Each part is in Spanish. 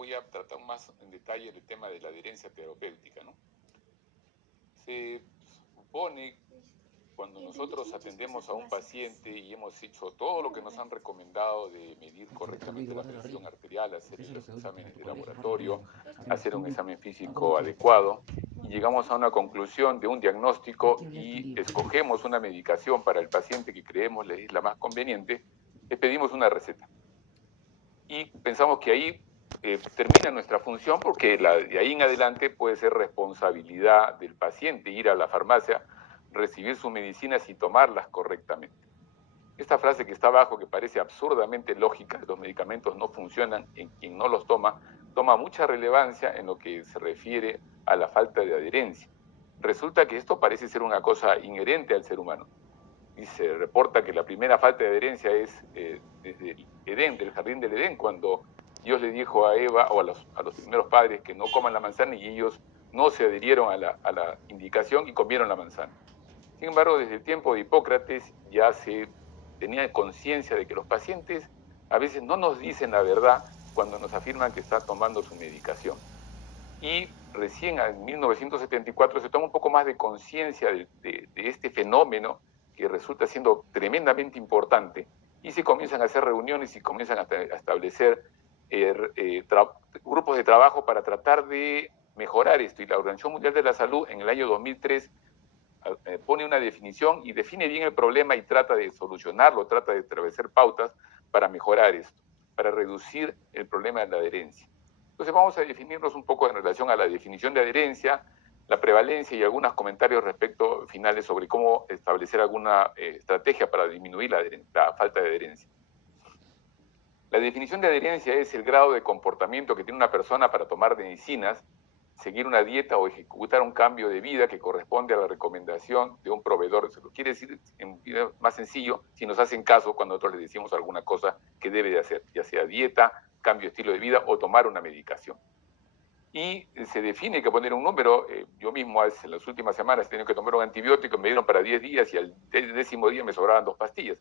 voy a tratar más en detalle el tema de la adherencia terapéutica, ¿no? Se supone, cuando nosotros atendemos a un paciente y hemos hecho todo lo que nos han recomendado de medir correctamente la presión arterial, hacer los exámenes de laboratorio, hacer un examen físico adecuado, y llegamos a una conclusión de un diagnóstico y escogemos una medicación para el paciente que creemos le es la más conveniente, le pedimos una receta. Y pensamos que ahí termina nuestra función, porque de ahí en adelante puede ser responsabilidad del paciente ir a la farmacia, recibir sus medicinas y tomarlas correctamente. Esta frase que está abajo, que parece absurdamente lógica, los medicamentos no funcionan en quien no los toma, toma mucha relevancia en lo que se refiere a la falta de adherencia. Resulta que esto parece ser una cosa inherente al ser humano. Y se reporta que la primera falta de adherencia es desde el Edén, del jardín del Edén, cuando Dios le dijo a Eva o a los primeros padres que no coman la manzana, y ellos no se adhirieron a la indicación y comieron la manzana. Sin embargo, desde el tiempo de Hipócrates ya se tenía conciencia de que los pacientes a veces no nos dicen la verdad cuando nos afirman que están tomando su medicación. Y recién en 1974 se toma un poco más de conciencia de este fenómeno, que resulta siendo tremendamente importante, y se comienzan a hacer reuniones y comienzan a establecer grupos de trabajo para tratar de mejorar esto. Y la Organización Mundial de la Salud en el año 2003 pone una definición y define bien el problema y trata de solucionarlo, trata de establecer pautas para mejorar esto, para reducir el problema de la adherencia. Entonces vamos a definirnos un poco en relación a la definición de adherencia, la prevalencia y algunos comentarios respecto finales sobre cómo establecer alguna estrategia para disminuir la falta de adherencia. La definición de adherencia es el grado de comportamiento que tiene una persona para tomar medicinas, seguir una dieta o ejecutar un cambio de vida que corresponde a la recomendación de un proveedor. Se lo quiere decir más sencillo si nos hacen caso cuando nosotros les decimos alguna cosa que debe de hacer, ya sea dieta, cambio de estilo de vida o tomar una medicación. Y se define que poner un número. Yo mismo en las últimas semanas he tenido que tomar un antibiótico, me dieron para 10 días y al 10º día me sobraban 2 pastillas.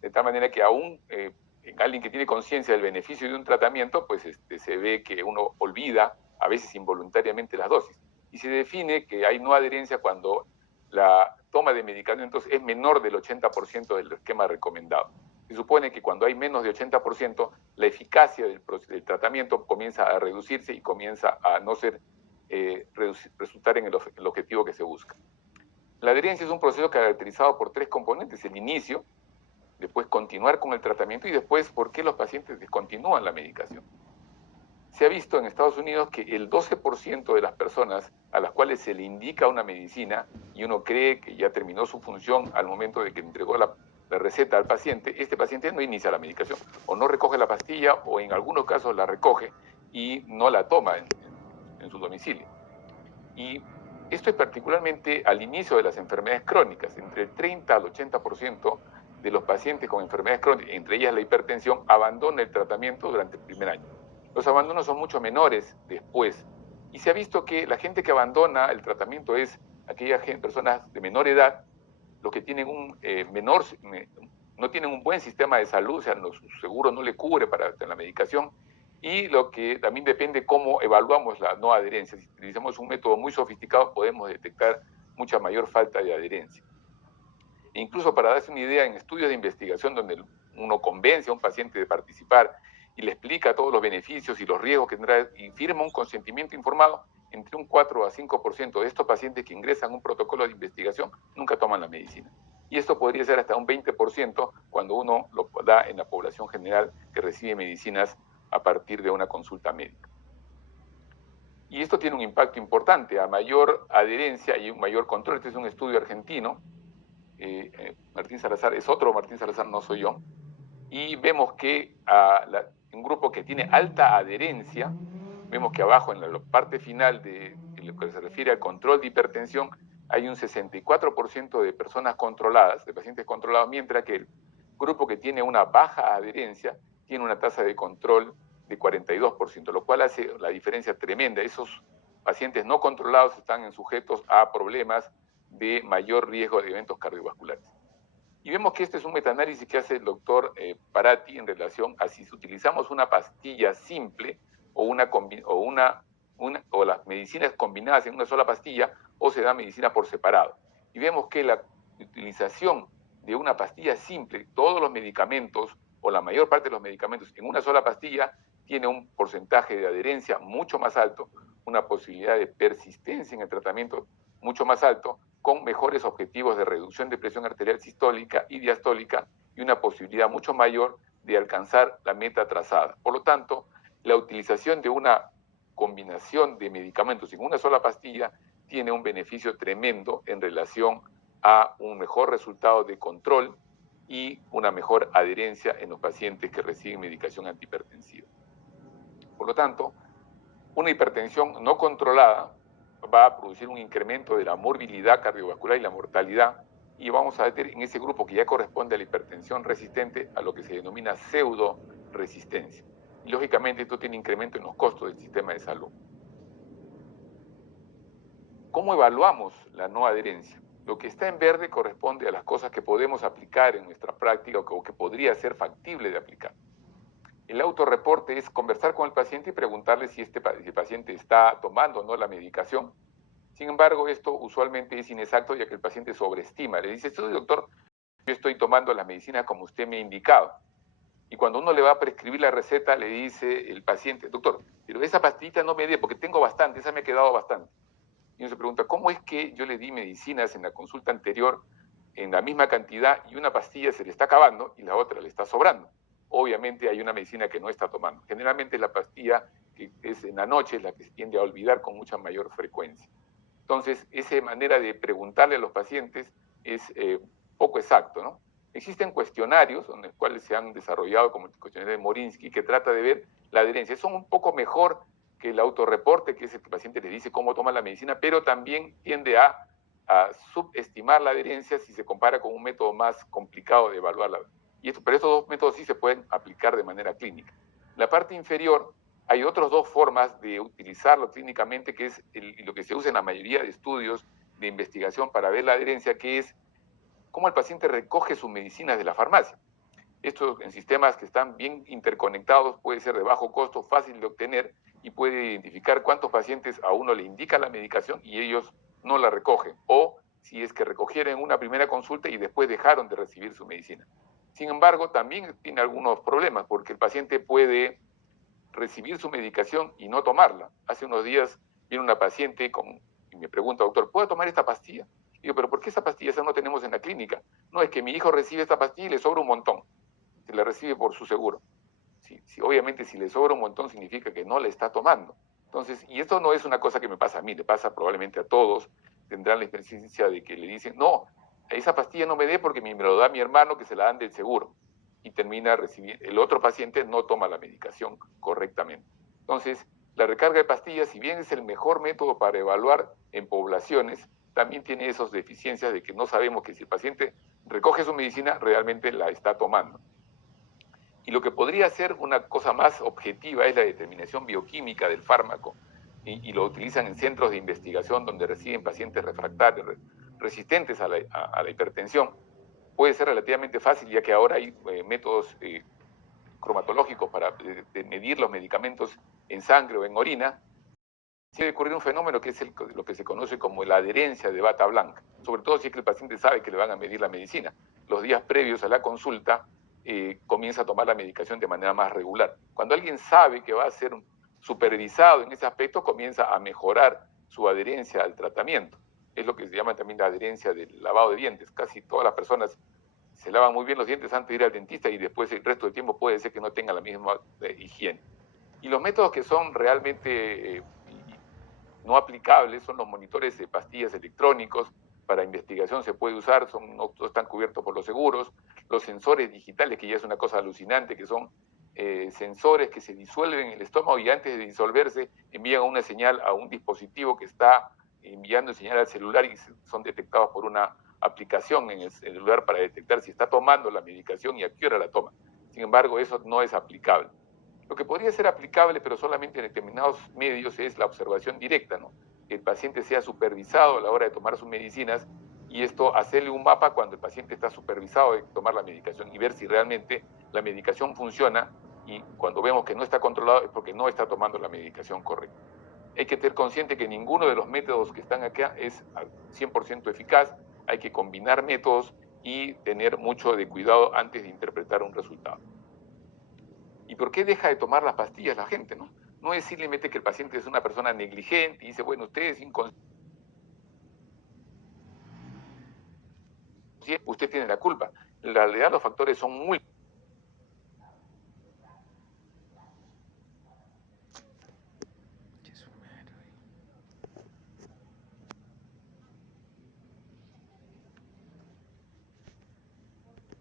De tal manera que aún en alguien que tiene conciencia del beneficio de un tratamiento, pues se ve que uno olvida a veces involuntariamente las dosis. Y se define que hay no adherencia cuando la toma de medicamentos es menor del 80% del esquema recomendado. Se supone que cuando hay menos de 80%, la eficacia del tratamiento comienza a reducirse y comienza a no resultar en el objetivo que se busca. La adherencia es un proceso caracterizado por 3 componentes: el inicio, después continuar con el tratamiento y después por qué los pacientes descontinúan la medicación. Se ha visto en Estados Unidos que el 12% de las personas a las cuales se le indica una medicina y uno cree que ya terminó su función al momento de que entregó la receta al paciente, este paciente no inicia la medicación, o no recoge la pastilla, o en algunos casos la recoge y no la toma en su domicilio. Y esto es particularmente al inicio de las enfermedades crónicas. Entre el 30 al 80% de los pacientes con enfermedades crónicas, entre ellas la hipertensión, abandonan el tratamiento durante el primer año. Los abandonos son mucho menores después. Y se ha visto que la gente que abandona el tratamiento es aquellas personas de menor edad, los que tienen no tienen un buen sistema de salud, o sea, su seguro no le cubre para la medicación, y lo que también depende cómo evaluamos la no adherencia. Si utilizamos un método muy sofisticado, podemos detectar mucha mayor falta de adherencia. E incluso, para darse una idea, en estudios de investigación donde uno convence a un paciente de participar y le explica todos los beneficios y los riesgos que tendrá y firma un consentimiento informado, entre un 4 a 5% de estos pacientes que ingresan a un protocolo de investigación nunca toman la medicina. Y esto podría ser hasta un 20% cuando uno lo da en la población general que recibe medicinas a partir de una consulta médica. Y esto tiene un impacto importante. A mayor adherencia y un mayor control. Este es un estudio argentino. Martín Salazar es otro Martín Salazar, no soy yo. Y vemos que un grupo que tiene alta adherencia, vemos que abajo en la parte final de lo que se refiere al control de hipertensión, hay un 64% de personas controladas, de pacientes controlados, mientras que el grupo que tiene una baja adherencia tiene una tasa de control de 42%, lo cual hace la diferencia tremenda. Esos pacientes no controlados están sujetos a problemas de mayor riesgo de eventos cardiovasculares. Y vemos que este es un metaanálisis que hace el doctor Parati en relación a si utilizamos una pastilla simple o las medicinas combinadas en una sola pastilla, o se da medicina por separado. Y vemos que la utilización de una pastilla simple, todos los medicamentos o la mayor parte de los medicamentos en una sola pastilla, tiene un porcentaje de adherencia mucho más alto, una posibilidad de persistencia en el tratamiento mucho más alto, con mejores objetivos de reducción de presión arterial sistólica y diastólica y una posibilidad mucho mayor de alcanzar la meta trazada. Por lo tanto, la utilización de una combinación de medicamentos en una sola pastilla tiene un beneficio tremendo en relación a un mejor resultado de control y una mejor adherencia en los pacientes que reciben medicación antihipertensiva. Por lo tanto, una hipertensión no controlada va a producir un incremento de la morbilidad cardiovascular y la mortalidad, y vamos a ver en ese grupo que ya corresponde a la hipertensión resistente a lo que se denomina pseudo resistencia. Y lógicamente esto tiene incremento en los costos del sistema de salud. ¿Cómo evaluamos la no adherencia? Lo que está en verde corresponde a las cosas que podemos aplicar en nuestra práctica o que podría ser factible de aplicar. El autorreporte es conversar con el paciente y preguntarle si el paciente está tomando o no la medicación. Sin embargo, esto usualmente es inexacto, ya que el paciente sobreestima. Le dice: "Sí, doctor, yo estoy tomando la medicina como usted me ha indicado". Y cuando uno le va a prescribir la receta, le dice el paciente: "Doctor, pero esa pastillita no me dé porque tengo bastante, esa me ha quedado bastante". Y uno se pregunta: ¿cómo es que yo le di medicinas en la consulta anterior en la misma cantidad y una pastilla se le está acabando y la otra le está sobrando? Obviamente hay una medicina que no está tomando. Generalmente la pastilla que es en la noche es la que se tiende a olvidar con mucha mayor frecuencia. Entonces, esa manera de preguntarle a los pacientes es poco exacto, ¿no? Existen cuestionarios en los cuales se han desarrollado, como el cuestionario de Morinsky, que trata de ver la adherencia. Son un poco mejor que el autorreporte, que es el que el paciente le dice cómo toma la medicina, pero también tiende a subestimar la adherencia si se compara con un método más complicado de evaluarla. Pero estos dos métodos sí se pueden aplicar de manera clínica. En la parte inferior hay otras dos formas de utilizarlo clínicamente, que es lo que se usa en la mayoría de estudios de investigación para ver la adherencia, que es cómo el paciente recoge sus medicinas de la farmacia. Esto en sistemas que están bien interconectados puede ser de bajo costo, fácil de obtener, y puede identificar cuántos pacientes a uno le indica la medicación y ellos no la recogen, o si es que recogieron en una primera consulta y después dejaron de recibir su medicina. Sin embargo, también tiene algunos problemas, porque el paciente puede recibir su medicación y no tomarla. Hace unos días vino una paciente y me pregunta: "Doctor, ¿puedo tomar esta pastilla?". Y digo: "¿Pero por qué esa pastilla esa no tenemos en la clínica?". "No, es que mi hijo recibe esta pastilla y le sobra un montón. Se la recibe por su seguro". Obviamente, si le sobra un montón significa que no la está tomando. Entonces, y esto no es una cosa que me pasa a mí, le pasa probablemente a todos. Tendrán la experiencia de que le dicen: "No, esa pastilla no me dé porque me lo da mi hermano, que se la dan del seguro". Y termina recibiendo, el otro paciente no toma la medicación correctamente. Entonces, la recarga de pastillas, si bien es el mejor método para evaluar en poblaciones, también tiene esas deficiencias de que no sabemos que si el paciente recoge su medicina, realmente la está tomando. Y lo que podría ser una cosa más objetiva es la determinación bioquímica del fármaco, y lo utilizan en centros de investigación donde reciben pacientes refractarios, resistentes a la hipertensión. Puede ser relativamente fácil, ya que ahora hay métodos cromatológicos para medir los medicamentos en sangre o en orina. Sí debe ocurrir un fenómeno que es lo que se conoce como la adherencia de bata blanca, sobre todo si es que el paciente sabe que le van a medir la medicina. Los días previos a la consulta comienza a tomar la medicación de manera más regular. Cuando alguien sabe que va a ser supervisado en ese aspecto, comienza a mejorar su adherencia al tratamiento. Es lo que se llama también la adherencia del lavado de dientes. Casi todas las personas se lavan muy bien los dientes antes de ir al dentista, y después el resto del tiempo puede ser que no tengan la misma higiene. Y los métodos que son realmente no aplicables son los monitores de pastillas electrónicos. Para investigación se puede usar, no están cubiertos por los seguros. Los sensores digitales, que ya es una cosa alucinante, que son sensores que se disuelven en el estómago y antes de disolverse envían una señal a un dispositivo que está enviando señal al celular, y son detectados por una aplicación en el celular para detectar si está tomando la medicación y a qué hora la toma. Sin embargo, eso no es aplicable. Lo que podría ser aplicable, pero solamente en determinados medios, es la observación directa, ¿no? Que el paciente sea supervisado a la hora de tomar sus medicinas, y esto hacerle un mapa cuando el paciente está supervisado de tomar la medicación y ver si realmente la medicación funciona, y cuando vemos que no está controlado es porque no está tomando la medicación correcta. Hay que tener consciente que ninguno de los métodos que están acá es al 100% eficaz. Hay que combinar métodos y tener mucho de cuidado antes de interpretar un resultado. ¿Y por qué deja de tomar las pastillas la gente? No es simplemente que el paciente es una persona negligente y dice, bueno, usted es inconsciente, usted tiene la culpa. En realidad los factores son múltiples.